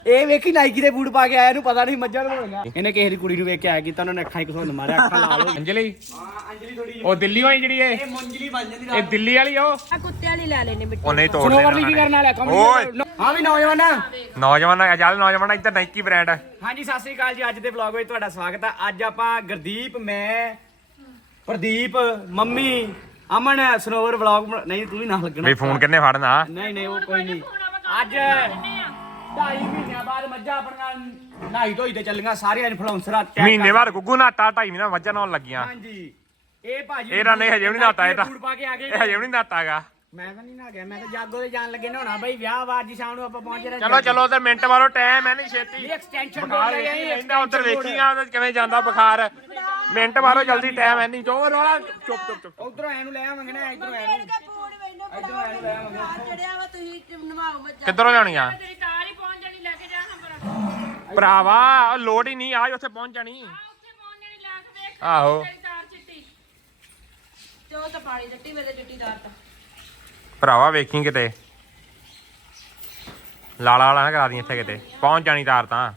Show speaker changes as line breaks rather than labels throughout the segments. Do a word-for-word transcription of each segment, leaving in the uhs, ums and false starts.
ਇਹ ਵੇਖੀ ਨਾਈਕੀ ਦੇ ਬੂਟ ਪਾ ਕੇ ਆਇਆ, ਇਹਨੂੰ ਪਤਾ ਨਹੀਂ ਮੱਝਾਂ ਲਵਾਉਣੀਆਂ। ਇਹਨੇ ਕਿਸੇ ਦੀ ਕੁੜੀ ਨੂੰ ਵੇਖ ਕੇ ਆਇਆ ਕੀਤਾ, ਉਹਨਾਂ ਨੇ ਅੱਖਾਂ ਇੱਕ ਸੁੰਨ ਮਾਰਿਆ, ਅੱਖਾਂ ਲਾਲ ਹੋ
ਅੰਜਲੀ
ਹਾਂ ਅੰਜਲੀ ਥੋੜੀ
ਉਹ ਦਿੱਲੀ ਹੋਈ ਜਿਹੜੀ ਇਹ
ਇਹ ਮੁੰਜਲੀ ਬਣ ਜਾਂਦੀ
ਇਹ ਦਿੱਲੀ ਵਾਲੀ ਉਹ
ਆ ਕੁੱਤੇ ਵਾਲੀ ਲੈ ਲੈਨੇ ਮਿੱਟੀ
ਉਹ ਨਹੀਂ ਤੋੜ
ਸਨੋਵਰ ਲਈ ਕੀ ਕਰਨ ਵਾਲਾ ਕੰਮ। ਹਾਂ ਵੀ ਨੌਜਵਾਨ
ਨੌਜਵਾਨ ਚੱਲ ਨੌਜਵਾਨ ਇੱਧਰ ਨਾਈਕੀ ਬ੍ਰਾਂਡ
ਹਾਂਜੀ ਸਤਿ ਸ੍ਰੀ ਅਕਾਲ ਜੀ। ਅੱਜ ਦੇ ਵਲੌਗ ਵਿੱਚ ਤੁਹਾਡਾ ਸਵਾਗਤ ਹੈ। ਅੱਜ ਆਪਾਂ ਗੁਰਦੀਪ, ਮੈਂ, ਪ੍ਰਦੀਪ, ਮੰਮੀ, ਅਮਨ ਸਨੋਵਰ ਵਲੌਗ ਨਹੀਂ ਤੂੰ ਵੀ ਨਾਲ ਲੱਗਣਾ
ਵੀ ਫੋਨ ਕਿੰਨੇ ਫੜਨਾ
ਨਹੀਂ ਨਹੀਂ ਉਹ ਕੋਈ ਨਹੀਂ। ਅੱਜ ਢਾਈ ਮਹੀਨਿਆਂ ਬਾਅਦ ਮੱਝਾਂ ਆਪਣੀਆਂ ਨਹਾਈ ਧੋਈ ਤੇ ਚੱਲੀਆਂ, ਸਾਰੇ ਇਨਫਲੂਐਂਸਰ
ਮਹੀਨੇ ਬਾਅਦ ਗੁੱਗੂ ਨਾਟਾ ਢਾਈ ਮਹੀਨਾ ਮੱਝਾਂ ਨਾਲ ਲੱਗੀਆਂ।
ਹਾਂਜੀ ਇਹ ਭਾਜੀ
ਇਹਦਾ ਨਹੀਂ ਹਜੇ ਵੀ ਨਹੀਂ ਨਾਤਾ, ਇਹ ਤਾਂ
ਫੂਡ ਪਾ ਕੇ ਆ ਗਏ।
ਇਹ ਹਜੇ ਵੀ ਨਹੀਂ ਨਾਤਾਗਾ।
ਮੈਂ ਤਾਂ ਨਹੀਂ ਨਾ ਗਿਆ, ਮੈਂ ਤਾਂ ਜਾਗੋ ਤੇ ਜਾਣ ਲੱਗੇ ਨਹਾਉਣਾ ਬਈ, ਵਿਆਹ ਬਾਅਦ ਜੀ ਸ਼ਾਮ ਨੂੰ ਆਪਾਂ ਪਹੁੰਚ ਰਹੇ।
ਚਲੋ ਚਲੋ ਉਧਰ ਮਿੰਟ ਮਾਰੋ, ਟਾਈਮ ਹੈ ਨਹੀਂ ਛੇਤੀ।
ਇਹ ਐਕਸਟੈਂਸ਼ਨ
ਬੁਖਾਰ ਰਹਿੰਦਾ ਉਧਰ ਵੇਖੀਆਂ ਉਹਦੇ ਕਿਵੇਂ ਜਾਂਦਾ ਬੁਖਾਰ। ਮਿੰਟ ਮਾਰੋ ਜਲਦੀ, ਟਾਈਮ ਹੈ ਨਹੀਂ। ਜੋ ਰੋਲਾ ਚੁੱਪ ਚੁੱਪ ਚੁੱਪ
ਉਧਰੋਂ ਐ ਨੂੰ ਲੈ ਆਵਾਂਗੇ ਨਾ, ਇਧਰੋਂ ਐ ਨੂੰ ਇਧਰੋਂ ਐ ਨੂੰ ਲੈ ਆਵਾਂਗੇ।
ਚੜਿਆ ਵਾ ਤੁਸੀਂ ਨਵਾਓ ਬੱਚਾ
ਕਿੱਧਰੋਂ ਜਾਣੀਆਂ
ਤੇਰੀ ਕਾਰ ਹੀ ਪਹੁੰਚ ਜਾਣੀ, ਲੈ ਕੇ ਜਾ ਨੰਬਰ
ਭਰਾਵਾ, ਉਹ ਲੋੜ ਹੀ ਨਹੀਂ, ਆਜ ਉੱਥੇ ਪਹੁੰਚ ਜਾਣੀ।
ਉੱਥੇ ਪਹੁੰਚ ਜਾਣੀ, ਲੈ ਕੇ ਦੇਖ
ਆਹੋ
ਤੇਰੀ ਤਾਰ ਚਿੱਟੀ ਤੇ ਉਹ ਤਾਂ ਪਾਣੀ ਦਿੱਤੀ ਮੇਰੇ ਚਿੱਟੀ ਤਾਰ ਤਾਂ
ਭਰਾਵਾ ਵੇਖੀ ਕਿਤੇ ਲਾਲਾ ਵਾਲਾ ਨਾ ਕਰਾ ਦੀ ਇੱਥੇ ਕਿਤੇ ਪਹੁੰਚ ਜਾਣੀ ਤਾਰ ਤਾਂ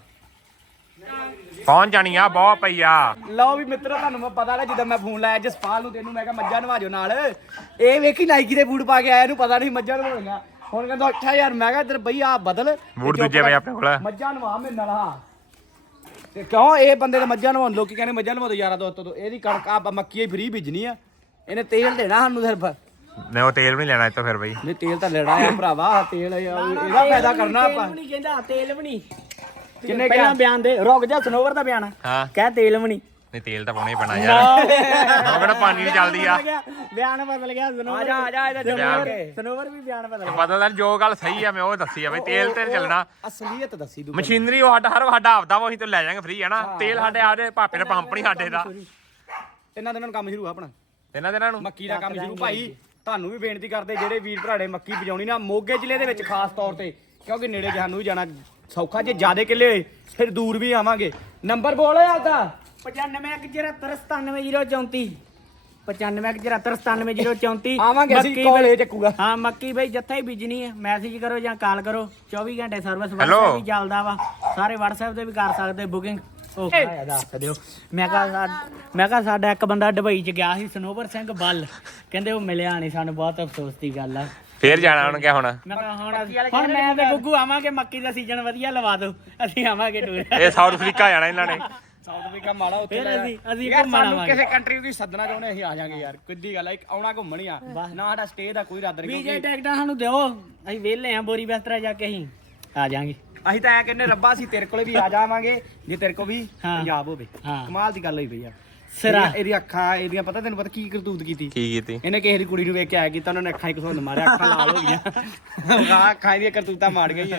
ਪਹੁੰਚ ਜਾਣੀ ਆ, ਬਹੁਤ ਪਈ ਆ।
ਲਓ ਵੀ ਮਿੱਤਰੋ, ਤੁਹਾਨੂੰ ਮੈਂ ਪਤਾ ਲੱਗਾ ਜਦੋਂ ਮੈਂ ਫੋਨ ਲਾਇਆ ਜਸਪਾਲ ਨੂੰ, ਤੈਨੂੰ ਮੈਂ ਕਿਹਾ ਮੱਝਾਂ ਨਵਾਜੋ ਨਾਲ। ਇਹ ਵੇਖੀ ਨਾਈਕੀ ਦੇ ਬੂਟ ਪਾ ਕੇ ਆਇਆ, ਇਹਨੂੰ ਪਤਾ ਨਹੀਂ ਮੱਝਾਂ ਨਵਾਉਣੀਆਂ। ਹੁਣ ਕਹਿੰਦਾ ਅੱਠ ਹਜ਼ਾਰ, ਮੈਂ ਕਿਹਾ ਇੱਧਰ ਬਈ ਆ ਬਦਲ
ਬੂਟ ਦੂਜੇ ਬਈ ਆਪਣੇ ਕੋਲ
ਮੱਝਾਂ ਨਵਾ ਮੇਰੇ ਨਾਲ। ਹਾਂ ਤੇ ਕਿਉਂ ਇਹ ਬੰਦੇ ਦੇ ਮੱਝਾਂ ਨਵਾਉਣ, ਲੋਕੀ ਕਹਿੰਦੇ ਮੱਝਾਂ ਨਵਾ ਦੋ ਯਾਰਾਂ ਦੋਸਤਾਂ ਤੋਂ। ਇਹਦੀ ਕਣਕ ਆ ਮੱਕੀ ਫ੍ਰੀ ਬੀਜਣੀ ਆ, ਇਹਨੇ ਤੇਲ ਦੇਣਾ ਸਾਨੂੰ ਸਿਰਫ।
ਨਹੀਂ ਉਹ ਤੇਲ ਵੀ ਨਹੀਂ ਲੈਣਾ ਇੱਥੋਂ ਫਿਰ ਬਈ।
ਨਹੀਂ ਤੇਲ ਤਾਂ ਲੈਣਾ ਆ ਭਰਾਵਾ, ਤੇਲ ਇਹਦਾ ਫਾਇਦਾ ਕਰਨਾ ਆਪਾਂ।
ਨਹੀਂ ਕਹਿੰਦਾ ਤੇਲ ਵੀ ਨਹੀਂ।
ਕਿੰਨੇ
ਪਹਿਲਾਂ ਬਿਆਨ ਦੇ ਰੁਕ ਜਾ, ਸਨੋਵਰ ਦਾ ਬਿਆਨ
ਹਾਂ
ਕਹਿ ਤੇਲ ਵੀ ਨਹੀਂ।
ਨਹੀਂ ਤੇਲ ਤਾਂ ਪਾਉਣਾ ਹੀ ਪੈਣਾ ਯਾਰ, ਕਿਹੜਾ ਪਾਣੀ ਨਹੀਂ ਚੱਲਦੀ ਆ।
ਬਿਆਨ ਬਦਲ ਗਿਆ ਸਨੋਵਰ।
ਆ ਜਾ ਆ ਜਾ ਇਹਦਾ
ਬਿਆਨ।
ਸਨੋਵਰ ਵੀ ਬਿਆਨ ਬਦਲ ਗਿਆ।
ਪਤਾ ਲੱਗ ਜੋ ਗੱਲ ਸਹੀ ਆ ਮੈਂ ਉਹ ਦੱਸੀ ਆ ਬਈ, ਤੇਲ ਤੇ ਨੀ ਚੱਲਣਾ।
ਅਸਲੀਅਤ ਦੱਸੀ ਤੂੰ।
ਮਸ਼ੀਨਰੀ ਉਹ ਸਾਡਾ ਹਰ ਸਾਡਾ ਆਪਦਾ ਵਾ, ਅਸੀਂ ਤੋਂ ਲੈ ਜਾਾਂਗੇ ਫ੍ਰੀ ਹੈ ਨਾ। ਤੇਲ ਸਾਡੇ ਆਪਦੇ ਭਾਪੇ ਦਾ ਪੰਪ ਨਹੀਂ ਸਾਡੇ ਦਾ।
ਇਹਨਾਂ ਦਿਨਾਂ ਨੂੰ ਕੰਮ ਸ਼ੁਰੂ ਆ ਆਪਣਾ,
ਇਹਨਾਂ ਦਿਨਾਂ ਨੂੰ
ਮੱਕੀ ਦਾ ਕੰਮ ਸ਼ੁਰੂ। ਭਾਈ ਤੁਹਾਨੂੰ ਵੀ ਬੇਨਤੀ ਕਰਦੇ, ਜਿਹੜੇ ਵੀਰ ਭਰਾੜੇ ਮੱਕੀ ਬਜਾਉਣੀ ਨਾ, ਮੋਗੇ ਜ਼ਿਲ੍ਹੇ ਦੇ ਵਿੱਚ ਖਾਸ ਤੌਰ ਤੇ, ਕਿਉਂਕਿ ਨੇੜੇ ਸਾਨੂੰ ਵੀ ਜਾਣਾ ਸੌਖਾ। ਜੇ ਜ਼ਿਆਦੇ ਕਿੱਲੇ ਹੋਏ ਫਿਰ ਦੂਰ ਵੀ ਆਵਾਂਗੇ। ਨੰਬਰ ਬੋਲ ਆਪਦਾ
ਪਚਾਨਵੇਂ ਇੱਕ ਚੁਹੱਤਰ ਸਤਾਨਵੇਂ ਜ਼ੀਰੋ ਚੌਂਤੀ ਪਚਾਨਵੇਂ ਇੱਕ ਚੁਹੱਤਰ ਸਤਾਨਵੇਂ ਜ਼ੀਰੋ ਚੌਂਤੀ।
ਆਵਾਂਗੇ ਅਸੀਂ, ਕਾਲ ਇਹ ਚੱਕੂਗਾ।
ਹਾਂ ਮੱਕੀ ਬਈ ਜੱਥਾ ਹੀ ਬੀਜਣੀ ਹੈ। ਮੈਸੇਜ ਕਰੋ ਜਾਂ ਕਾਲ ਕਰੋ, ਚੌਵੀ ਘੰਟੇ ਸਰਵਿਸ
Hello।
WhatsApp ਵੀ ਚੱਲਦਾ ਵਾ, ਸਾਰੇ WhatsApp ਤੇ ਵੀ ਕਰ ਸਕਦੇ ਬੁਕਿੰਗ। ਉਹ ਦੱਸ ਦਿਓ। ਮੈਂ ਕਹਾ ਮੈਂ ਕਹਾ ਸਾਡਾ ਇੱਕ ਬੰਦਾ ਦੁਬਈ ਚ ਗਿਆ ਸੀ, ਸਨੋਵਰ ਸਿੰਘ ਬੱਲ, ਕਹਿੰਦੇ ਉਹ ਮਿਲਿਆ ਨਹੀਂ ਸਾਨੂੰ, ਬਹੁਤ ਅਫਸੋਸ ਦੀ ਗੱਲ ਆ।
ਫੇਰ ਜਾਣਾ ਉਹਨੂੰ ਕਿਹਾ ਹੁਣ
ਮੈਂ ਕਿਹਾ ਹੁਣ ਹੁਣ ਮੈਂ ਤੇ ਗੁੱਗੂ ਆਵਾਂਗੇ, ਮੱਕੀ ਦਾ ਸੀਜ਼ਨ ਵਧੀਆ ਲਵਾ ਦਿਓ, ਅਸੀਂ ਆਵਾਂਗੇ ਟੂਰ।
ਇਹ ਸਾਊਥ ਅਫਰੀਕਾ ਜਾਣਾ ਇਹਨਾਂ ਨੇ।
ਸਾਊਥ ਅਫਰੀਕਾ ਮਾੜਾ ਉੱਥੇ
ਫਿਰ ਅਸੀਂ ਅਸੀਂ
ਯਾਰ
ਘੁੰਮਣ
ਸਾਨੂੰ
ਆਵਾਂਗੇ।
ਕਿਸੇ ਕੰਟਰੀ ਦੀ ਸੱਦਣਾ ਚਾਹੁੰਦੇ, ਅਸੀਂ ਆ ਜਾਾਂਗੇ ਯਾਰ। ਕਿੱਡੀ ਗੱਲ ਆ, ਇੱਕ ਆਉਣਾ ਘੁੰਮਣ ਹੀ ਆ ਨਾ, ਸਾਡਾ ਸਟੇ ਦਾ ਕੋਈ ਇਰਾਦਾ ਨਹੀਂ।
ਵੀਜ਼ੇ ਟਿਕਟਾਂ ਸਾਨੂੰ ਦਿਓ, ਅਸੀਂ ਵਿਹਲੇ ਆ, ਬੋਰੀ ਬਿਸਤਰਾ ਜਾ ਕੇ ਅਸੀਂ ਆ ਜਾਾਂਗੇ।
ਅਸੀਂ ਤਾਂ ਐ ਕਹਿੰਦੇ ਰੱਬਾ ਅਸੀਂ ਤੇਰੇ ਕੋਲੇ ਵੀ ਆ ਜਾਵਾਂਗੇ, ਜੇ ਤੇਰੇ ਕੋ ਵੀ
ਹਾਂ।
ਪੰਜਾਬ ਹੋਵੇ।
ਹਾਂ।
ਕਮਾਲ ਦੀ ਗੱਲ ਹੋਈ ਪਈ ਆ।
ਸਿਰਾ
ਇਹਦੀ ਅੱਖਾਂ, ਇਹਦੀਆਂ ਪਤਾ ਤੈਨੂੰ ਪਤਾ ਕੀ ਕਰਤੂਤ ਕੀਤੀ।
ਕੀ ਕੀਤੀ
ਇਹਨੇ ਕਿਸੇ ਦੀ ਕੁੜੀ ਨੂੰ ਵੇਖ ਕੇ ਆਇਆ ਕੀਤਾ, ਉਹਨਾਂ ਨੇ ਅੱਖਾਂ ਇੱਕ ਸੁੰਨ ਮਾਰਿਆ, ਅੱਖਾਂ ਲਾਲ ਹੋ ਗਈਆਂ। ਆਹ ਅੱਖਾਂ ਦੀਆਂ ਕਰਤੂਤਾਂ ਮਾਰ ਗਈਆਂ।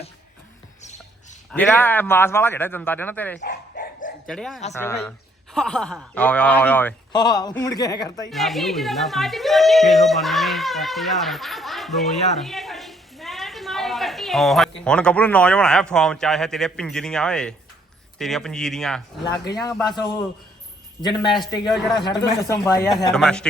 ਜਿਹੜਾ ਮਾਸ ਵਾਲਾ ਜਿਹੜਾ ਦੰਦਾ ਜਿਹੜਾ ਤੇਰੇ
ਚੜਿਆ
ਹੱਸ ਕੇ ਭਾਈ
ਆਵੇ ਆਵੇ ਆਵੇ
ਹਾਂ ਮੁੜ ਕੇ ਐਂ ਕਰਤਾ ਹੀ।
ਜਦੋਂ ਮੈਂ ਮੱਝ ਵੀ ਉਹਨੇ
ਛੇ ਸੌ ਬਾਨਵੇਂ, ਸੱਤ ਹਜ਼ਾਰ, ਦੋ ਹਜ਼ਾਰ।
ਮੈਂ ਤੇ ਮਾਰ ਕੱਟੀ
ਓ ਹੁਣ ਗੱਭਰੂ ਨੌਜਵਾਨ ਆਇਆ ਫਾਰਮ ਚ ਆਇਆ, ਤੇਰੇ ਪਿੰਜਰੀਆਂ ਓਏ, ਤੇਰੀਆਂ ਪੰਜੀਰੀਆਂ
ਲੱਗ ਜਾ ਬਸ ਉਹ ਜਨਮੈਸਟਿਕ ਜਿਹੜਾ ਛੱਡ ਦੋ ਸੰਭਾਇਆ ਹੈ
ਡੋਮੈਸਟਿਕ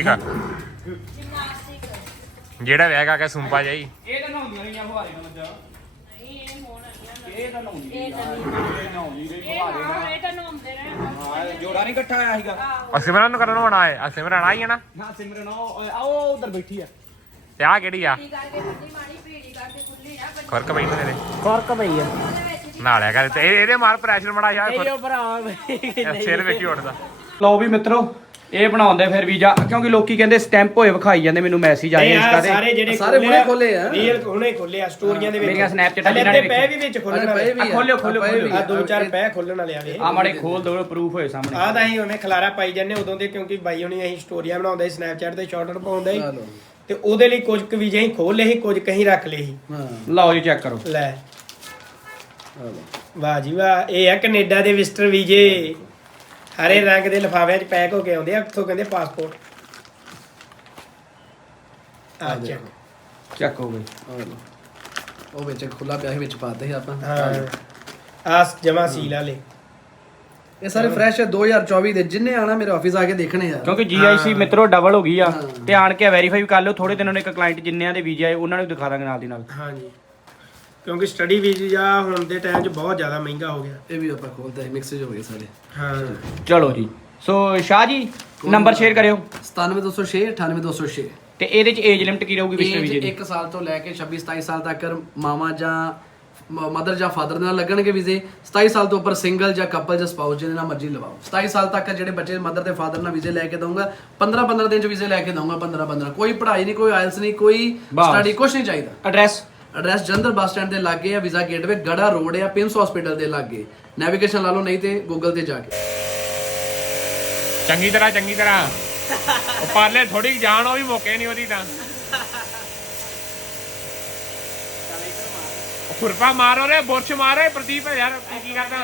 ਜਿਹੜਾ ਵੈਗਾ ਕੇ ਸੁੰਪਾ ਜਾਈ।
ਇਹ ਤਾਂ ਨਹਾਉਂਦੀਆਂ ਨਹੀਂ ਫੁਹਾਰੇ ਨਾਲ ਮੱਝਾਂ।
ਨਹੀਂ ਇਹ ਹੋਣ
ਇਹ ਤਾਂ ਨਹਾਉਂਦੀਆਂ
ਇਹ ਤਾਂ
ਇਹ ਨਹਾਉਂਦੀ ਰਹੀ ਫੁਹਾਰੇ ਨਾਲ।
ਹਾਂ ਇਹ ਤਾਂ ਨਹਾਉਂਦੇ ਰਹੇ।
ਹਾਂ ਇਹ ਜੋੜਾ ਨਹੀਂ ਇਕੱਠਾ ਆਇਆ ਸੀਗਾ।
ਆ ਸਿਮਰਨ ਨੂੰ ਕਰਨ ਹੋਣਾ ਹੈ, ਆ ਸਿਮਰਨ ਆਈ ਹੈ ਨਾ।
ਹਾਂ ਸਿਮਰਨ ਉਹ ਉਹ ਉਧਰ ਬੈਠੀ ਆ।
ਤੇ ਆ ਕਿਹੜੀ ਆ
ਪੀੜੀ ਕਰਕੇ ਖੁੱਲੀ ਮਾਰੀ, ਪੀੜੀ ਕਰਕੇ ਖੁੱਲੀ ਆ।
ਖੁਰਕ ਬੈਠ ਤੇਰੇ
ਫਰਕ ਪਈ ਆ
ਨਾਲਿਆ ਕਰ ਤੇ ਇਹਦੇ ਮਾਰ ਪ੍ਰੈਸ਼ਰ ਮੜਾ ਯਾਰ
ਇਹ ਉਹ ਭਰਾ ਬਈ।
ਸਿਰ ਵੇਖੀ ਉੱਠਦਾ।
ਲਓ ਵੀ ਮਿੱਤਰੋ, ਇਹ ਬਣਾਉਂਦੇ ਫਿਰ ਵੀਜ਼ਾ, ਕਿਉਂਕਿ ਲੋਕੀ ਕਹਿੰਦੇ ਸਟੈਂਪ ਹੋਏ ਵਿਖਾਈ ਜਾਂਦੇ, ਮੈਨੂੰ ਮੈਸੇਜ ਆਏ ਇੰਸਟਾ ਤੇ।
ਸਾਰੇ ਜਿਹੜੇ
ਸਾਰੇ ਹੁਣੇ ਖੋਲੇ ਆ
ਰੀਅਲ ਹੁਣੇ ਖੋਲੇ ਆ ਸਟੋਰੀਆਂ ਦੇ ਵਿੱਚ।
ਮੇਰੀਆਂ ਸਨੈਪਚੈਟ
ਹਲੇ
ਇਹਨਾਂ
ਤੇ
ਨੇ
ਪੈ ਵੀ ਵਿੱਚ ਖੋਲਣ ਵਾਲੇ
ਵੀ ਆ।
ਖੋਲਿਓ ਖੋਲਿਓ
ਪਏ ਵੀ
ਖੋਲਿਓ
ਆ, ਦੋ ਚਾਰ ਪੈ ਖੋਲਣ ਵਾਲੇ ਆਵੇ।
ਆ ਮਾੜੇ ਖੋਲ ਦੋ, ਪ੍ਰੂਫ ਹੋਏ ਸਾਹਮਣੇ।
ਆਹ ਤਾਂ ਅਸੀਂ ਉਹਨੇ ਖਲਾਰਾ ਪਾਈ ਜਾਂਦੇ ਉਦੋਂ ਦੇ, ਕਿਉਂਕਿ ਬਾਈ ਹੁਣੀ ਅਸੀਂ ਸਟੋਰੀਆਂ ਬਣਾਉਂਦੇ ਸਨੈਪਚੈਟ ਤੇ ਸ਼ਾਰਟਰ ਪਾਉਂਦੇ ਸੀ, ਤੇ ਉਹਦੇ ਲਈ ਕੁਝ ਕੁ ਵੀਜ਼ੇ ਅਸੀਂ ਖੋਲ ਲਏ ਸੀ, ਕੁਝ ਕਹੀਂ ਰੱਖ ਲਏ ਸੀ।
ਹਾਂ
ਲਓ ਜੀ ਚੈੱਕ ਕਰੋ।
ਲੈ ਵਾਹ ਜੀ ਵਾਹ, ਇਹ ਆ ਕੈਨੇਡਾ ਦੇ ਵਿਜ਼ਟਰ ਵੀਜ਼ੇ, ਹਰੇ ਰੰਗ ਦੇ ਲਿਫਾਫਿਆਂ 'ਚ ਪੈਕ ਹੋ ਕੇ ਆਉਂਦੇ ਆ, ਉੱਥੋਂ ਕਹਿੰਦੇ ਪਾਸਪੋਰਟ। ਆ ਚੈੱਕ
ਚੈੱਕ ਹੋ ਗਈ।
ਆ ਲਓ। ਉਹ ਵਿੱਚ ਖੁੱਲਾ ਪਿਆ ਸੀ, ਵਿੱਚ ਪਾਤੇ ਸੀ ਆਪਾਂ।
ਹਾਂ ਆਸ ਜਮਾ ਸੀਲ ਵਾਲੇ।
ਇਹ ਸਾਰੇ ਫਰੈਸ਼ ਹੈ ਦੋ ਹਜ਼ਾਰ ਚੌਵੀ ਦੇ, ਜਿੰਨੇ ਆਣਾ ਮੇਰੇ ਆਫਿਸ ਆ ਕੇ ਦੇਖਣੇ ਆ।
ਕਿਉਂਕਿ ਜੀਆਈਸੀ ਮਿੱਤਰੋ ਡਬਲ ਹੋ ਗਈ ਆ,
ਹਾਂ।
ਤੇ ਆਣ ਕੇ ਵੈਰੀਫਾਈ ਕਰ ਲਿਓ। ਥੋੜੇ ਦਿਨਾਂ ਨੂੰ ਇੱਕ ਕਲਾਇੰਟ ਜਿੰਨੇ ਆ ਦੇ ਵੀਜ਼ੇ ਆਏ ਉਹਨਾਂ ਨੂੰ ਦਿਖਾ ਦਾਂਗੇ ਨਾਲ ਦੀ ਨਾਲ।
ਹਾਂਜੀ
ਕਿਉਂਕਿ ਸਟੱਡੀ ਵੀਜ਼ਾ ਹੁਣ ਦੇ ਟਾਈਮ 'ਚ ਬਹੁਤ ਜ਼ਿਆਦਾ ਮਹਿੰਗਾ ਹੋ ਗਿਆ।
ਇਹ ਵੀ ਆਪਾਂ ਖੋਲਦੇ ਹਾਂ, ਮਿਕਸ ਹੋ ਗਏ ਸਾਰੇ।
ਹਾਂ
ਚਲੋ ਜੀ, ਸੋ ਸ਼ਾਹ ਜੀ ਨੰਬਰ ਸ਼ੇਅਰ ਕਰਿਓ।
ਸਤਾਨਵੇਂ ਦੋ ਸੌ ਛੇ ਅਠਾਨਵੇਂ ਦੋ ਸੌ ਛੇ।
ਤੇ ਇਹਦੇ ਚ ਏਜ ਲਿਮਟ ਕੀ ਰਹੂਗੀ ਵਿਜ਼ਟਰ ਵੀਜ਼ੇ ਦੀ?
ਇੱਕ ਸਾਲ ਤੋਂ ਲੈ ਕੇ ਛੱਬੀ ਸਤਾਈ ਸਾਲ ਤੱਕ ਮਾਮਾ ਜਾਂ ਮਦਰ ਜਾਂ ਫਾਦਰ ਦੇ ਨਾਲ ਲੱਗਣਗੇ ਵੀਜ਼ੇ। ਸਤਾਈ ਸਾਲ ਤੋਂ ਉੱਪਰ ਸਿੰਗਲ ਜਾਂ ਕਪਲ ਜਾਂ ਸਪਾਊਸ ਜਿਹਦੇ ਨਾਲ ਮਰਜ਼ੀ ਲਵਾਓ। ਸਤਾਈ ਸਾਲ ਤੱਕ ਜਿਹੜੇ ਬੱਚੇ ਮਦਰ ਤੇ ਫਾਦਰ ਨਾਲ ਵੀਜ਼ੇ ਲੈ ਕੇ ਦਊਂਗਾ, ਪੰਦਰਾਂ ਪੰਦਰਾਂ ਦਿਨ ਚ ਵੀਜ਼ੇ ਲੈ ਕੇ ਦਊਂਗਾ। ਪੰਦਰਾਂ ਪੰਦਰਾਂ ਕੋਈ ਪੜ੍ਹਾਈ ਨਹੀਂ, ਕੋਈ ਆਇਲਸ ਨਹੀਂ, ਕੋਈ ਸਟੱਡੀ, ਕੁਝ ਨਹੀਂ ਚਾਹੀਦਾ।
Address
address Jalandhar bus stand ਦੇ ਲਾਗੇ ਆ, ਵੀਜ਼ਾ ਗੇਟਵੇ ਗੜਾ ਰੋਡ ਆ, ਪਿੰਸ ਹਸਪੀਟਲ ਦੇ ਲਾਗੇ। ਨੈਵੀਗੇਸ਼ਨ ਲਾ ਲਓ, ਨਹੀਂ ਤੇ ਗੂਗਲ ਤੇ ਜਾ ਕੇ।
ਚੰਗੀ ਤਰ੍ਹਾਂ ਚੰਗੀ ਤਰ੍ਹਾਂ ਉਹ ਪਾਲੇ ਥੋੜੀ ਜਾਣ, ਉਹ ਵੀ ਮੌਕੇ ਨਹੀਂ ਉਹਦੀ ਤਾਂ। ਖੁਰਪਾ ਮਾਰੋ ਰੇ, ਬੁਰਸ਼ ਮਾਰੇ ਪ੍ਰਦੀਪ ਯਾਰ, ਕੀ ਕੀ ਕਰਦਾ?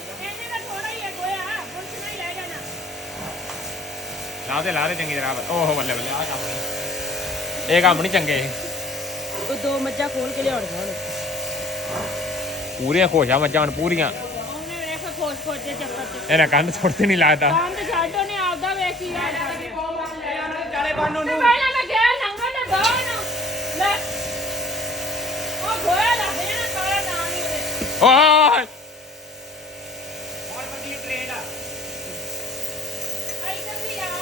ਲਾ ਦੇ ਲਾ ਦੇ ਚੰਗੀ ਤਰ੍ਹਾਂ। ਓਹ ਬੱਲੇ ਬੱਲੇ, ਆ ਕੰਮ ਇਹ ਕੰਮ ਨਹੀਂ ਚੰਗੇ।
ਉਹ ਦੋ ਮੱਝਾਂ ਖੋਲ ਕੇ ਲਿਆਉਣੀਆਂ ਹੁਣ।
ਪੂਰੀਆਂ ਖੋਸ਼ਾ ਮੱਝਾਂ ਹੁਣ ਪੂਰੀਆਂ।
ਉਹਨੇ ਵੇਖ ਖੋਜ ਖੋਜ ਦੇ ਚੱਕਰ ਚ
ਇਹਨਾਂ ਕੰਨ ਸੁੱਟਦੇ ਨਹੀਂ ਲੱਗਦਾ।
ਕੰਧ ਛੱਡ, ਉਹਨੇ ਆਪਦਾ ਵੇਖੀ ਆ।
ਚਾਲੇ ਬੰਨੋ
ਤੇ ਪਹਿਲਾਂ ਮੈਂ ਕਿਹਾ ਨੰਗਾ ਨਾ ਦੋ ਨਾ ਲੈ ਉਹ ਗੋਇਆ ਲੱਗ ਜਾਣਾ ਕਾਲਾ ਨਾਮ ਹੀ ਉਹਦੇ।
ਓਏ
ਹੁਣ ਬੰਦੀ ਟ੍ਰੇਨ ਆ
ਇੱਧਰ ਵੀ ਆ।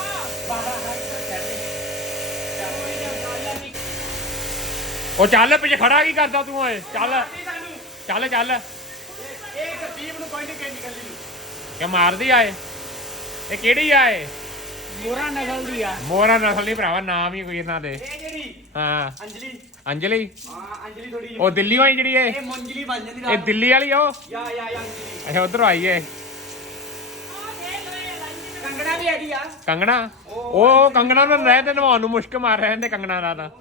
ਉਹ ਚੱਲ ਪਿੱਛੇ ਖੜਾ ਕੀ ਕਰਦਾ ਤੂੰ? ਓਏ ਚੱਲ ਚੱਲ ਚੱਲ।
ਇਹ ਗਰਦੀਪ ਨੂੰ ਕੋਈ ਨਹੀਂ ਕਿ ਨਿਕਲਦੀ
ਕਿ ਮਾਰਦੀ ਆਏ? ਇਹ ਕਿਹੜੀ ਆਏ?
ਮੋਰਾ ਨਸਲ ਦੀ ਆ।
ਮੋਹਰਾ ਨਸਲ ਨਹੀਂ ਭਰਾਵਾ, ਨਾਮ ਹੀ ਕੋਈ ਇਹਨਾਂ ਦੇ।
ਇਹ ਜਿਹੜੀ
ਹਾਂ
ਅੰਜਲੀ,
ਅੰਜਲੀ।
ਹਾਂ ਅੰਜਲੀ ਥੋੜੀ
ਉਹ ਦਿੱਲੀ ਹੋਈ ਜਿਹੜੀ ਇਹ
ਇਹ ਮੁੰਜਲੀ ਬਣ ਜਾਂਦੀ
ਇਹ
ਰਾਤ।
ਦਿੱਲੀ ਵਾਲੀ ਆ ਉਹ।
ਯਾ ਯਾ ਯਾ ਅੰਜਲੀ।
ਅੱਛਾ ਉਧਰੋਂ ਆਈ ਏ।
ਕੰਗਣਾ ਵੀ ਹੈਗੀ ਆ।
ਕੰਗਣਾ ਉਹ ਕੰਗਣਾ ਨੂੰ ਰਹਿ ਤੇ ਨਵਾਉਣ ਨੂੰ ਮੁਸ਼ਕ ਮਾਰ ਰਹੇ ਨੇ ਕੰਗਣਾ ਦਾ ਤਾਂ।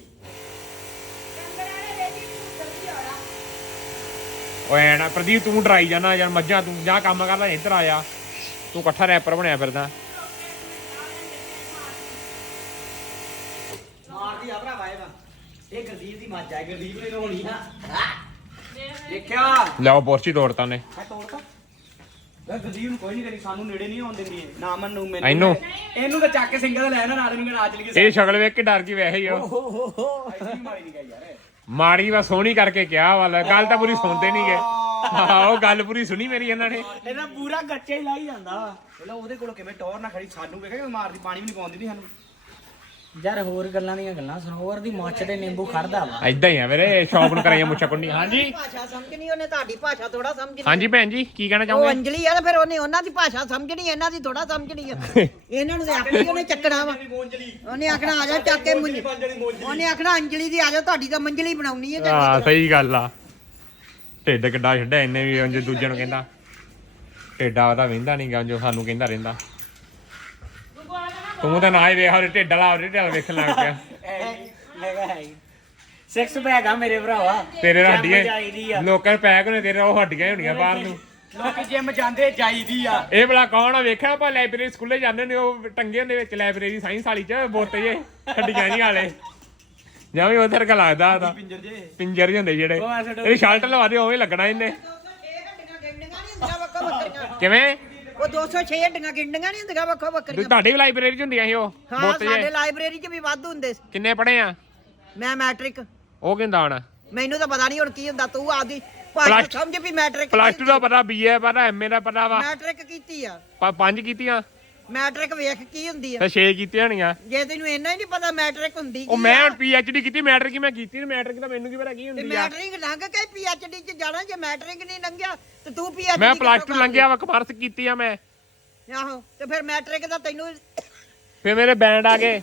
ਓਏ ਨਾ ਪ੍ਰਦੀਪ ਤੂੰ ਡਰਾਈ ਜਾਣਾ ਯਾਰ, ਮੱਝਾਂ ਤੂੰ ਜਾ ਕੰਮ ਕਰ ਲੈ, ਇੱਧਰ ਆ ਜਾ ਤੂੰ ਇਕੱਠਾ ਰੈਪਰ ਬਣਿਆ ਫਿਰਦਾ।
ਮਾਰਦੀ ਆ ਭਰਾਵਾ ਇਹ। ਇਹ ਗਰਦੀਪ ਦੀ ਮੱਝ ਆ, ਗਰਦੀਪ ਨੇ ਰੋਣੀ ਆ। ਦੇਖਿਆ
ਲਿਆਓ ਬੋਰਚੀ ਤੋੜਤਾ ਨੇ।
ਮੈਂ ਤੋੜਤਾ। ਮੈਂ ਗਰਦੀਪ ਨੂੰ ਕੋਈ ਨਹੀਂ ਕਰੀ, ਸਾਨੂੰ ਨੇੜੇ ਨਹੀਂ ਆਉਣ ਦਿੰਦੀ ਇਹ। ਨਾ ਮੈਨੂੰ ਮੈਨੂੰ
ਇਹਨੂੰ
ਇਹਨੂੰ ਤਾਂ ਚੱਕ ਕੇ ਸਿੰਗਲ ਲੈ ਨਾ ਨਾਲ ਨਹੀਂ ਰਾਜ ਲਈ।
ਇਹ ਸ਼ਕਲ ਵੇਖ ਕੇ ਡਰ ਗਈ ਵੈਸੇ ਹੀ ਉਹ।
ਐਸੀ ਮਾਰੀ ਨਹੀਂ ਗਈ ਯਾਰ।
ਮਾੜੀ ਵਾ ਸੋਹਣੀ ਕਰਕੇ ਕਿਹਾ ਵਾਲਾ, ਗੱਲ ਤਾਂ ਪੂਰੀ ਸੁਣਦੇ ਨਹੀਂ ਗਏ। ਹਾਂ ਉਹ ਗੱਲ ਪੂਰੀ ਸੁਣੀ ਮੇਰੀ ਇਹਨਾਂ ਨੇ।
ਇਹਦਾ ਪੂਰਾ ਗੱਚਾ ਹੀ ਲਾਈ ਜਾਂਦਾ ਵਾ। ਪਹਿਲਾਂ ਉਹਦੇ ਕੋਲ ਕਿਵੇਂ ਟੌਰ ਨਾ ਖੜੀ, ਸਾਨੂੰ ਵੇਖਿਆ ਕਿ ਮਾਰਦੀ, ਪਾਣੀ ਵੀ ਨਹੀਂ ਪਾਉਂਦੀ ਨਹੀਂ ਸਾਨੂੰ।
ਯਾਰ ਹੋਰ ਗੱਲਾਂ ਦੀਆਂ ਗੱਲਾਂ, ਸਨੋਵਰ ਦੀ ਮੁੱਛ ਤੇ ਨਿੰਬੂ ਖੜਦਾ ਵਾ।
ਏਦਾਂ ਹੀ ਆ ਵੀਰੇ, ਸ਼ੌਪ ਨੂੰ ਕਰਾਈਆਂ ਮੁੱਛਾਂ ਕੁੰਡੀ। ਹਾਂਜੀ
ਭਾਸ਼ਾ ਸਮਝਣੀ ਉਹਨੇ, ਤੁਹਾਡੀ ਭਾਸ਼ਾ ਥੋੜਾ ਸਮਝਣੀ।
ਹਾਂਜੀ ਭੈਣ ਜੀ ਕੀ ਕਹਿਣਾ
ਉਹ
ਚਾਹੋਗੇ?
ਅੰਜਲੀ ਆ ਨਾ, ਫਿਰ ਉਹਨੇ ਉਹਨਾਂ ਦੀ ਭਾਸ਼ਾ ਸਮਝਣੀ, ਇਹਨਾਂ ਦੀ ਥੋੜਾ ਸਮਝਣੀ ਆ। ਇਹਨਾਂ ਨੂੰ ਤੇ ਆਪਣੀ ਉਹਨੇ ਚੱਕਣਾ ਵਾ। ਉਹਨੇ ਆਖਣਾ ਆ ਜਾ ਚੱਕ ਕੇ ਮੁੰਜ, ਉਹਨੇ ਆਖਣਾ ਅੰਜਲੀ ਦੀ ਆ ਜਾ, ਤੁਹਾਡੀ ਤਾਂ ਮੰਜਲੀ ਬਣਾਉਣੀ ਹੈ।
ਹਾਂ ਸਹੀ ਗੱਲ ਆ। ਢਿੱਡ ਕਿੱਡਾ ਛੱਡਿਆ ਇਹਨੇ ਵੀ, ਉਂਝ ਦੂਜੇ ਨੂੰ ਕਹਿੰਦਾ ਢਿੱਡਾ ਉਹਦਾ ਵਹਿੰਦਾ ਨਹੀਂ ਗਾ, ਜੋ ਸਾਨੂੰ ਕਹਿੰਦਾ ਰਹਿੰਦਾ। ਤੂੰ ਤਾਂ ਨਾ ਹੀ ਵੇਖ ਉਹਦੇ ਢਿੱਡ ਵਾਲਾ, ਉਹਦੇ ਢਿੱਡ ਵੇਖਣ ਲੱਗ ਪਿਆ।
ਹੈਗਾ ਹੈ ਸਿਕਸ ਪੈਕ ਆ ਮੇਰੇ ਭਰਾਵਾ।
ਤੇਰੇ
ਚਾਹੀਦੀ
ਹੱਡੀਆਂ
ਆ।
ਲੋਕਾਂ ਦੇ ਪੈਕ ਨੇ, ਤੇਰੇ ਉਹ ਹੱਡੀਆਂ ਹੀ ਹੋਣੀਆਂ ਬਾਹਰ ਨੂੰ।
ਲੋਕੀ ਜਿਮ ਜਾਂਦੇ ਜਾਈਦੀ ਆ।
ਇਹ ਭਲਾ ਕੌਣ ਆ? ਵੇਖਿਆ ਆਪਾਂ ਲਾਇਬ੍ਰੇਰੀ ਸਕੂਲੇ ਜਾਂਦੇ ਨੇ, ਉਹ ਟੰਗੇ ਹੁੰਦੇ ਵਿੱਚ ਲਾਇਬ੍ਰੇਰੀ ਸਾਇੰਸ ਵਾਲੀ ਚ ਬੋਤੇ ਜੇ ਹੱਡੀਆਂ ਨਹੀਂ ਵਾਲੇ, ਜਿਵੇਂ ਉਧਰ ਕਾ ਲੱਗਦਾ ਉਹਦਾ
ਪਿੰਜਰ ਜੇ
ਪਿੰਜਰ ਜਿਹੇ ਹੁੰਦੇ ਜਿਹੜੇ। ਇਹ ਸ਼ਰਟ ਲਵਾ ਦੇ ਉਵੇਂ ਲੱਗਣਾ ਇਹਨੇ। ਕਿਵੇਂ?
ਉਹ ਦੋ ਸੌ ਛੇ ਹੱਡੀਆਂ ਗਿਣਨੀਆਂ ਨਹੀਂ ਹੁੰਦੀਆਂ ਵੱਖੋ ਵੱਖਰੀਆਂ।
ਤੁਹਾਡੀ ਵੀ ਲਾਇਬ੍ਰੇਰੀ ਚ ਹੁੰਦੀਆਂ ਸੀ ਉਹ
ਹਾਂ
ਬੋਤੇ
ਸਾਡੇ
ਜੇ?
ਲਾਇਬ੍ਰੇਰੀ 'ਚ ਵੀ ਵੱਧ ਹੁੰਦੇ ਸੀ।
ਕਿੰਨੇ ਪੜ੍ਹੇ ਆ?
ਮੈਂ ਮੈਟ੍ਰਿਕ,
ਉਹ ਕਹਿੰਦਾ ਹੁਣ
ਮੈਨੂੰ ਤਾਂ ਪਤਾ ਨਹੀਂ ਹੁਣ ਕੀ ਹੁੰਦਾ। ਤੂੰ ਆਪਦੀ ਭਾਸ਼ਾ
Plus-
ਸਮਝ ਵੀ ਮੈਟ੍ਰਿਕ।
ਪਲੱਸ ਟੂ ਦਾ ਪਤਾ, ਬੀਏ ਪਤਾ, ਐਮਏ ਦਾ ਪਤਾ ਵਾ।
ਮੈਟ੍ਰਿਕ ਕੀਤੀ ਆ।
ਪ- ਪੰਜ ਕੀਤੀਆਂ
ਮੈਟ੍ਰਿਕ ਵੇਖ ਕੀ ਹੁੰਦੀ ਆ।
ਤੇ ਛੇ ਕੀਤੀਆਂ ਹੋਣੀਆਂ।
ਜੇ ਤੈਨੂੰ ਇੰਨਾ ਹੀ ਨਹੀਂ ਪਤਾ ਮੈਟ੍ਰਿਕ ਹੁੰਦੀ
ਉਹ
ਕੀ
ਮੈਂ
ਆ।
ਹੁਣ ਪੀਐਚਡੀ ਕੀਤੀ, ਮੈਟ੍ਰਿਕ ਹੀ ਮੈਂ ਕੀਤੀ, ਮੈਟ੍ਰਿਕ ਤਾਂ ਮੈਨੂੰ ਕੀ ਪਤਾ ਕੀ
ਤੇ
ਹੁੰਦੀ ਆ।
ਮੈਟ੍ਰਿਕ ਲੰਘ ਕੇ ਪੀਐਚਡੀ 'ਚ ਜਾਣਾ। ਜੇ ਮੈਟ੍ਰਿਕ ਨਹੀਂ ਲੰਘਿਆ ਤੇ ਤੂੰ ਪੀਐਚਡੀ
ਮੈਂ ਪਲੱਸ ਟੂ ਲੰਘਿਆ ਵਾ, ਕਮਰਸ ਕੀਤੀ ਆ ਮੈਂ।
ਆਹੋ ਤੇ ਫਿਰ ਮੈਟ੍ਰਿਕ ਦਾ ਤੈਨੂੰ
ਫੇ ਮੇਰੇ ਬੈਂਡ ਆ ਗਏ।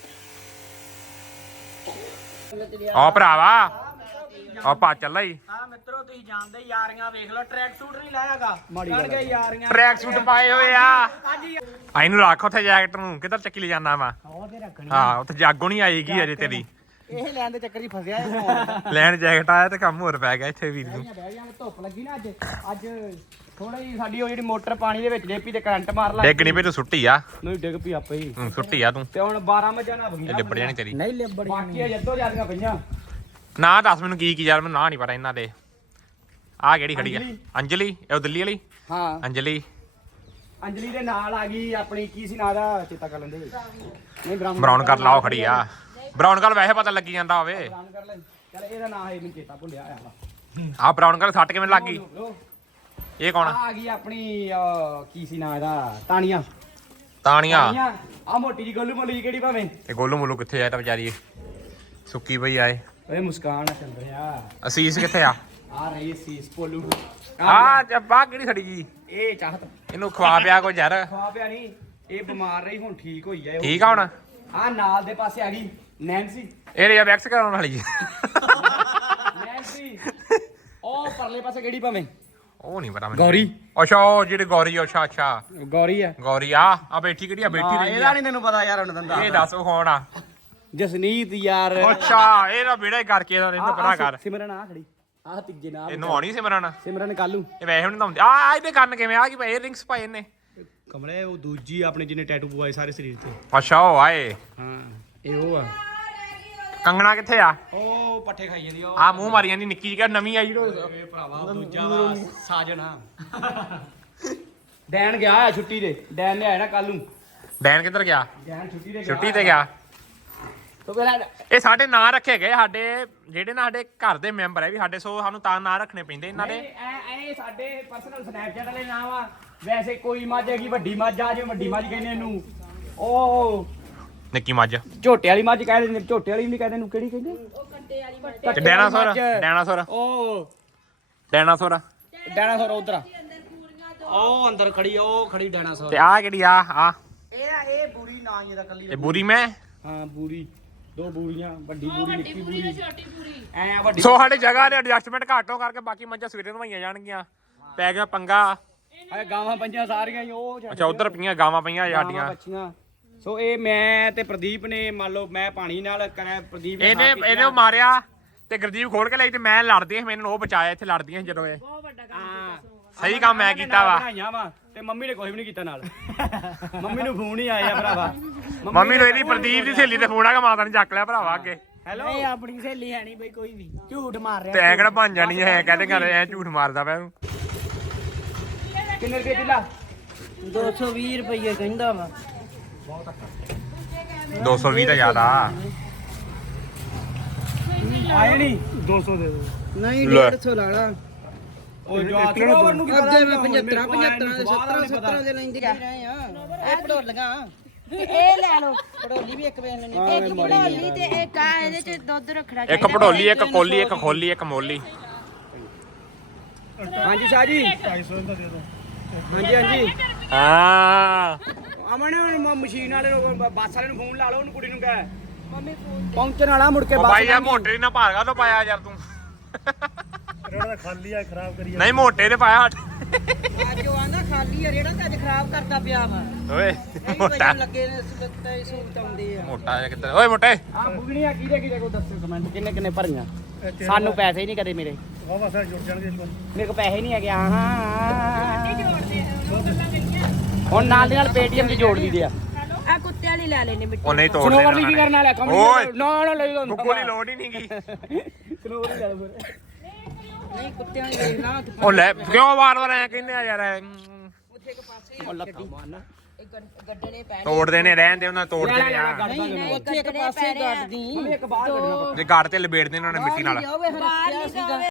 ਆ ਭਰਾਵਾ ਆ ਭਾ ਚੱਲਾ ਹੀ।
ਆ ਮਿੱਤਰੋ ਤੁਸੀਂ ਜਾਣਦੇ ਯਾਰੀਆਂ ਵੇਖ ਲਓ, ਟਰੈਕ ਸੂਟ ਨਹੀਂ ਲਾਇਆਗਾ ਕਰ ਗਏ ਯਾਰੀਆਂ।
ਟਰੈਕ ਸੂਟ ਪਾਏ ਹੋਏ ਆ। ਆ ਇਹਨੂੰ ਰੱਖ ਉੱਥੇ ਜੈਕਟ ਨੂੰ, ਕਿੱਧਰ ਚੱਕੀ ਲੈ ਜਾਂਦਾ ਵਾ?
ਉਹ ਤੇ ਰੱਖਣੀ
ਹਾਂ ਉੱਥੇ ਜਾਗੋ ਨਹੀਂ ਆਏਗੀ ਅਜੇ ਤੇਰੀ।
ਇਹ ਲੈਣ ਦੇ ਚੱਕਰ 'ਚ ਫਸਿਆ ਇਹ।
ਲੈਣ ਜੈਕਟ ਆਇਆ ਤੇ ਕੰਮ ਹੋਰ ਪੈ ਗਿਆ ਇੱਥੇ ਵੀਰ ਨੂੰ।
ਬਹਿ ਜਾਣ, ਧੁੱਪ ਲੱਗੀ ਨਾ ਅੱਜ। ਅੱਜ ਥੋੜਾ ਜੀ ਸਾਡੀ ਉਹ ਜਿਹੜੀ ਮੋਟਰ ਪਾਣੀ ਦੇ ਵਿੱਚ ਡੇਪੀ ਤੇ ਕਰੰਟ ਮਾਰ ਲਾ।
ਡਿੱਗ ਨਹੀਂ ਪਈ ਤੂੰ, ਸੁੱਟੀ ਆ।
ਨਹੀਂ ਡਿੱਗ ਪਈ ਆਪੇ ਹੀ।
ਹੂੰ, ਸੁੱਟੀ ਆ ਤੂੰ।
ਤੇ ਹੁਣ ਬਾਰਾਂ ਵਜੇ ਨਾ ਭੰਗੀਆਂ
ਲਿਬੜ ਜਾਣੀ ਤੇਰੀ।
ਨਹੀਂ ਲਿਬੜੀ
ਬਾਕੀ ਜੱਦੋ ਜਾਂਦੀਆਂ ਪਈਆਂ।
ਨਾ ਦੱਸ ਮੈਨੂੰ ਕੀ ਕੀ ਯਾਰ, ਮੈਨੂੰ ਨਾ ਨਹੀਂ ਪਤਾ ਇਹਨਾਂ ਦੇ। ਆ ਕਿਹੜੀ ਖੜੀ ਆ? ਅੰਜਲੀ। ਇਹ ਉਹ ਦਿੱਲੀ ਵਾਲੀ
ਹਾਂ
ਅੰਜਲੀ।
ਅੰਜਲੀ ਦੇ ਨਾਲ ਆ ਗਈ ਆਪਣੀ, ਕੀ ਸੀ ਨਾਂ ਦਾ, ਚੇਤਾ ਕਰ ਲੈਂਦੇ। ਨਹੀਂ ਬਰਾਊਨ
ਬਰਾਉਨ ਕਰ ਲਾਓ ਖੜੀ ਆ। ਬਰਾਉਨ ਕਰ ਵੈਸੇ ਪਤਾ ਲੱਗੀ ਜਾਂਦਾ ਹੋਵੇ।
ਬਰਾਊਨ ਕਰ ਲੈ। ਚੱਲ ਇਹਦਾ ਨਾਂ ਹੈ, ਮੈਨੂੰ ਚੇਤਾ ਭੁੱਲਿਆ ਆ।
ਆ ਬਰਾਊਨ ਕਲਰ ਸੱਟ ਕਿਵੇਂ ਲੱਗ ਗਈ ਇਹ ਕੌਣ
ਆ ਗਈ ਆਪਣੀ ਅਹ, ਕੀ ਸੀ ਨਾਂ ਇਹਦਾ ਤਾਣੀਆਂ
ਤਾਣੀਆਂ
ਤਾਣੀਆਂ ਆ ਮੋਟੀ ਜੀ ਗੋਲੂ ਮੋਲੀ ਕਿਹੜੀ ਭਾਵੇਂ
ਤੇ ਗੋਲੂ ਮੋਲੂ ਕਿੱਥੇ ਆ ਤਾਂ ਵਿਚਾਰੀ ਸੁੱਕੀ ਪਈ ਆਏ
ਓਏ ਮੁਸਕਾਨ ਆ ਚੱਲ ਰਿਹਾ
ਅਸੀਸ ਕਿੱਥੇ ਆ
ਆ ਰਹੀ ਸੀ ਸਪੋਲੂ
ਆ ਜੱਬਾ ਕਿਹੜੀ ਖੜੀ ਜੀ
ਇਹ ਚਾਹਤ
ਇਹਨੂੰ ਖਵਾ ਪਿਆ ਕੋਈ ਜ਼ਰ
ਖਵਾ ਪਿਆ ਨਹੀਂ ਇਹ ਬਿਮਾਰ ਰਹੀ ਹੁਣ ਠੀਕ ਹੋਈ ਆ
ਠੀਕ ਆ ਹੁਣ
ਆ ਨਾਲ ਦੇ ਪਾਸੇ ਆ ਗਈ ਨੈਂਸੀ
ਇਹ ਰਿਆ ਵੈਕਸ ਕਰਾਉਣ ਵਾਲੀ ਜੀ
ਨੈਂਸੀ ਉਹ ਪਰਲੇ ਪਾਸੇ ਕਿਹੜੀ ਭਾਵੇਂ
ਉਹ ਨਹੀਂ ਪਤਾ ਮੈਨੂੰ
ਗੌਰੀ
ਅੱਛਾ ਉਹ ਜਿਹੜੀ ਗੌਰੀ ਆ, ਅੱਛਾ ਅੱਛਾ
ਗੌਰੀ ਆ
ਗੌਰੀ ਆ ਆ ਬੈਠੀ ਕਿਹੜੀ ਆ ਬੈਠੀ
ਹਾਂ,
ਰਹੀ
ਇਹਦਾ
ਆ
ਨਹੀਂ ਤੈਨੂੰ ਪਤਾ ਯਾਰ ਹੁਣ ਦੰਦਾ
ਇਹ ਦੱਸ ਉਹ ਕੌਣ ਆ
ਜਸਨੀਤ ਯਾਰ
ਅੱਛਾ ਇਹਦਾ ਬੇੜਾ ਹੀ ਕਰਕੇ ਇਹਦਾ ਇਹਨੂੰ ਪਤਾ ਕਰ
ਸਿਮਰਨ ਆ ਖੜੀ ਆ ਤੀਜੇ ਨਾਲ
ਇਹਨੂੰ ਆਉਣੀ ਸਿਮਰਨ
ਸਿਮਰਨ ਕਾਲੂ
ਇਹ ਵੈਸੇ ਹੁਣ ਤਾਂ ਹੁੰਦੀ ਆ ਇਹਦੇ ਕੰਨ ਕਿਵੇਂ ਆ ਕੀ ਪਏ ਰਿੰਗਸ ਪਾਏ ਇਹਨੇ
ਕਮਲੇ ਉਹ ਦੂਜੀ ਆਪਣੇ ਜਿਹਨੇ ਟੈਟੂ ਪਵਾਏ ਸਾਰੇ ਸਰੀਰ ਤੇ
ਅੱਛਾ ਉਹ ਆਏ
ਹਾਂ ਇਹ ਉਹ ਆ
ਕੰਗਣਾ ਕਿੱਥੇ ਆ
ਉਹ ਪੱਠੇ ਖਾਈ ਜਾਂਦੀ ਉਹ
ਆ ਮੂੰਹ ਮਾਰੀ ਜਾਂਦੀ ਨਿੱਕੀ ਜਿਹੀ ਨਵੀਂ ਆਈ ਜਿਹੜੀ
ਇਹ ਭਰਾਵਾ ਉਹ ਦੂਜਾ ਵਾ ਸਾਜਣ ਆ ਡੈਨ ਗਿਆ ਆ ਛੁੱਟੀ ਦੇ ਡੈਨ ਨੇ ਆਇਆ ਨਾ ਕੱਲ ਨੂੰ
ਡੈਨ ਕਿੱਧਰ ਗਿਆ
ਡੈਨ ਛੁੱਟੀ ਤੇ
ਛੁੱਟੀ ਤੇ ਗਿਆ
ਤੋ ਪਹਿਲਾਂ
ਇਹ ਸਾਡੇ ਨਾਂ ਰੱਖੇ ਗਏ ਸਾਡੇ ਜਿਹੜੇ ਨਾ ਸਾਡੇ ਘਰ ਦੇ ਮੈਂਬਰ ਹੈ ਵੀ ਸਾਡੇ ਸੋ ਸਾਨੂੰ ਤਾਂ ਨਾਂ ਰੱਖਣੇ ਪੈਂਦੇ ਇਹਨਾਂ ਦੇ
ਐ ਐ ਸਾਡੇ ਪਰਸਨਲ ਸਨੈਪਚੈਟ ਵਾਲੇ ਨਾਮ ਆ ਵੈਸੇ ਕੋਈ ਮੱਝ ਹੈਗੀ ਵੱਡੀ ਮੱਝ ਆ ਜੇ ਵੱਡੀ ਮੱਝ ਕਹਿੰਦੇ ਇਹਨੂੰ ਉਹ
ਨਿੱਕੀ ਮੱਝ
ਝੋਟੇ ਵਾਲੀ ਮੱਝ ਕਹਿੰਦੇ ਨੇ ਝੋਟੇ ਵਾਲੀ ਵੀ ਨਹੀਂ ਕਹਿੰਦੇ ਇਹਨੂੰ ਕਿਹੜੀ ਕਹਿੰਦੇ ਉਹ ਕੰਟੇ ਵਾਲੀ ਮੱਝ
ਡਾਇਨਾਸੌਰ ਡਾਇਨਾਸੌਰ
ਉਹ
ਡਾਇਨਾਸੌਰ
ਡਾਇਨਾਸੌਰ ਉਧਰ ਆ ਉਹ ਅੰਦਰ ਖੜੀ ਉਹ ਖੜੀ ਡਾਇਨਾਸੌਰ
ਤੇ ਆ ਕਿਹੜੀ ਆ ਆ
ਇਹ ਆ ਇਹ ਬੂਰੀ ਨਾ ਹੀ ਇਹਦਾ ਕੱਲੀ
ਇਹ ਬੂਰੀ ਮੈਂ
ਹਾਂ ਬੂਰੀ ਦੋ ਬੂਰੀਆਂ ਵੱਡੀ ਬੂਰੀ ਨਿੱਕੀ
ਪੂਰੀ
ਬੂਰੀ
ਤੇ ਛੋਟੀ ਪੂਰੀ
ਐ ਆ ਵੱਡੀ
ਸੋ ਸਾਡੇ ਜਗ੍ਹਾ ਦੇ ਐਡਜਸਟਮੈਂਟ ਘੱਟ ਹੋ ਕਰਕੇ ਬਾਕੀ ਮੱਝਾਂ ਸਵੇਰੇ ਨਵਾਈਆਂ ਜਾਣਗੀਆਂ ਪੈ ਗਿਆ ਪੰਗਾ
ਆ ਗਾਵਾਂ ਪੰਜਾਂ ਸਾਰੀਆਂ ਹੀ ਉਹ ਛੱਡ
ਅੱਛਾ ਉਧਰ ਪਈਆਂ ਗਾਵਾਂ ਪਈਆਂ ਸਾਡੀਆਂ
ਬੱਚੀਆਂ ਸੋ ਇਹ ਮੈਂ ਤੇ ਪ੍ਰਦੀਪ ਨੇ ਮੰਨ ਲਓ ਮੈਂ ਪਾਣੀ ਨਾਲ ਕਰਿਆ ਪ੍ਰਦੀਪ ਨੇ
ਇਹਨੇ
ਸਾਫ਼ ਕੀਤੀਆਂ।
ਇਹਨੇ ਮਾਰਿਆ ਤੇ ਗੁਰਦੀਪ ਖੋਲ ਕੇ ਲਈ ਤੇ ਮੈਂ ਲੜਦੀ ਸੀ ਮੈਨੂੰ ਉਹ ਬਚਾਇਆ ਇੱਥੇ ਲੜਦੀਆਂ ਸੀ ਜਦੋਂ ਇਹ
ਹਾਂ
ਸਹੀ ਕੰਮ ਮੈਂ ਕੀਤਾ ਵਾ
ਬਣਾਈਆਂ ਵਾ ਤੇ ਮੰਮੀ ਨੇ ਕੋਈ ਵੀ ਨਹੀਂ ਕੀਤਾ ਨਾਲ ਮੰਮੀ ਨੂੰ ਫੋਨ ਹੀ ਆਇਆ ਭਰਾਵਾ
ਮੰਮੀ ਨੂੰ ਇਹਦੀ ਪ੍ਰਦੀਪ ਦੀ ਸਹੇਲੀ ਤੇ ਫੋਨ ਆ ਕੇ ਮਾਤਾ ਨੇ ਚੱਕ ਲਿਆ ਭਰਾਵਾ ਅੱਗੇ
ਹੈਲੋ
ਇਹ ਆਪਣੀ ਸਹੇਲੀ ਹੈ ਨਹੀਂ ਬਈ ਕੋਈ ਵੀ ਝੂਠ ਮਾਰ
ਤੇ
ਰਿਹਾ
ਐ ਕਿਹੜਾ ਬਣ ਜਾਣੀ ਐ ਕਹਿੰਦੇ ਘਰ ਐ ਝੂਠ ਮਾਰਦਾ ਪਿਆ ਇਹਨੂੰ
ਕਿੰਨੇ ਰੁਪਏ ਕਿੱਲਾ
ਦੋ ਸੌ ਵੀਹ ਰੁਪਏ ਕਹਿੰਦਾ ਵਾ
ਦੋ ਸੌ ਵੀਹ ਤਾਂ ਜ਼ਿਆਦਾ
ਆਏ ਨਹੀਂ
ਨਹੀਂ
ਲੈ।
ਡੇਢ ਸੌ ਲਾ ਲਾ
ਉਹ ਜਵਾਕ ਸਰੋਵਰ ਨੂੰ ਕੀ ਪਤਾ
ਅੱਗੇ ਮੈਂ ਪਝੱਤਰਾਂ ਪਝੱਤਰਾਂ ਦੇ ਸੱਤਰਾਂ ਸੱਤਰਾਂ ਦੇ ਲੈਂਦੇ ਕੀ ਰਹੇ ਆ ਇਹ ਪੜੋਲੀਆਂ
ਇਹ ਲੈ ਲਓ
ਪੜੋਲੀ ਵੀ ਇੱਕ ਵੇਚ ਲੈਣੀ
ਇੱਕ ਭੜੋਲੀ ਤੇ ਇੱਕ ਆ ਇਹਦੇ ਚ ਦੁੱਧ ਰੱਖਣਾ
ਇੱਕ ਭੜੋਲੀ ਇੱਕ ਕੋਲੀ ਇੱਕ ਖੋਲੀ ਇੱਕ ਮੋਲੀ
ਹਾਂਜੀ ਸ਼ਾਹ ਜੀ ਢਾਈ ਸੌ ਦਾ ਦੇ ਦੋ ਹਾਂਜੀ ਹਾਂਜੀ
ਹਾਂ
ਅਮਨ ਹੁਣ ਮਸ਼ੀਨ ਵਾਲੇ ਨੂੰ ਬੱਸ ਵਾਲੇ ਨੂੰ ਫੋਨ ਲਾ ਲਓ ਉਹਨੂੰ ਕੁੜੀ ਨੂੰ ਕਹਿ ਮੰਮੀ ਫੋਨ ਪਹੁੰਚਣ ਵਾਲਾ ਮੁੜ ਕੇ
ਉਹ
ਬੱਸ
ਬਾਈ ਆ ਮੋਟੇ ਨਾ ਭਾਰ ਕਾ ਤੋਂ ਪਾਇਆ ਯਾਰ ਤੂੰ
ਰੋੜਾ ਖਾਲੀ ਆ ਖਰਾਬ ਕਰੀ
ਨਹੀਂ ਮੋਟੇ ਤੇ ਪਾਇਆ
ਅੱਜ ਉਹ ਆਂਦਾ ਖਾਲੀ ਆ ਰੇੜਾ ਤੇ ਅੱਜ ਖਰਾਬ ਕਰਦਾ ਪਿਆ ਵਾ
ਓਏ
ਇਹ
ਮੋਟਾ
ਵਜਨ ਲੱਗੇ ਨੇ ਸੂਤ ਸੂਤ ਆਉਂਦੇ ਆ
ਮੋਟਾ ਜਿਹਾ ਕਿੱਧਰ ਓਏ ਮੋਟੇ
ਆ ਬੁਗਣੀਆਂ ਕਿਹਦੇ ਕਿਹਦੇ ਕੋ ਦੱਸੋ ਕਮੈਂਟ ਕਿੰਨੇ ਕਿੰਨੇ ਭਰੀਆਂ ਸਾਨੂੰ ਪੈਸੇ ਹੀ ਨਹੀਂ ਕਦੇ ਮੇਰੇ
ਵਾਵਾ ਸਾਰੇ ਜੁੜ ਜਾਣਗੇ ਇੱਕ ਵਾਰ
ਮੇਰੇ ਕੋ ਪੈਸੇ ਨਹੀਂ ਹੈਗੇ ਹਾਂ ਹਾਂ ਹੁਣ ਨਾਲ ਦੀ ਨਾਲ ਪੇਟੀਐਮ ਦੀ ਜੋੜ ਦਈਦੇ ਆ
ਆ ਕੁੱਤੇ ਵਾਲੀ ਲੈ ਲੈਨੇ ਮਿੱਟੀ
ਉਹ ਨਹੀਂ ਤੋੜ
ਸਨੋਵਰ ਲਈ ਕੀ ਕਰਨ ਵਾਲਾ ਕੰਮ
ਓਏ
ਨਾ ਨਾ ਲਈ ਤੁਹਾਨੂੰ
ਗੁੱਗੂ ਦੀ ਲੋੜ ਹੀ ਨਹੀਂ ਗਈ
ਸਨੋਵਰ ਹੀ ਲੈ ਲਓ ਫਿਰ
ਨਹੀਂ ਕੁੱਤਿਆਂ ਦੀ ਦੇਖ ਲਾ
ਉਹ ਲੈ ਕਿਉਂ ਵਾਰ ਵਾਰ ਐ ਕਹਿੰਦੇ ਆ ਯਾਰ ਐਂ?
ਉੱਥੇ ਇੱਕ ਪਾਸੇ
ਉਹ ਲੱਤਾਂ ਮਾਰਨਾ
ਇੱਕ ਗੱਡਣੇ ਪੈ
ਤੋੜਦੇ ਨੇ ਰਹਿਣ ਦੇ ਉਹਨਾਂ ਤੋੜਦੇ ਨੇ ਆ
ਨਹੀਂ ਉੱਥੇ ਇੱਕ ਪਾਸੇ ਗੱਡਦੀ
ਇੱਕ ਬਾਹਰ ਕੱਢਣਾ
ਜੇ ਗਾੜ ਤੇ ਲਪੇੜਦੇ ਨੇ ਉਹਨਾਂ ਨੇ ਮਿੱਟੀ ਨਾਲ
ਜਾਵੇ ਹਰਕਿਆ ਸੀਗਾ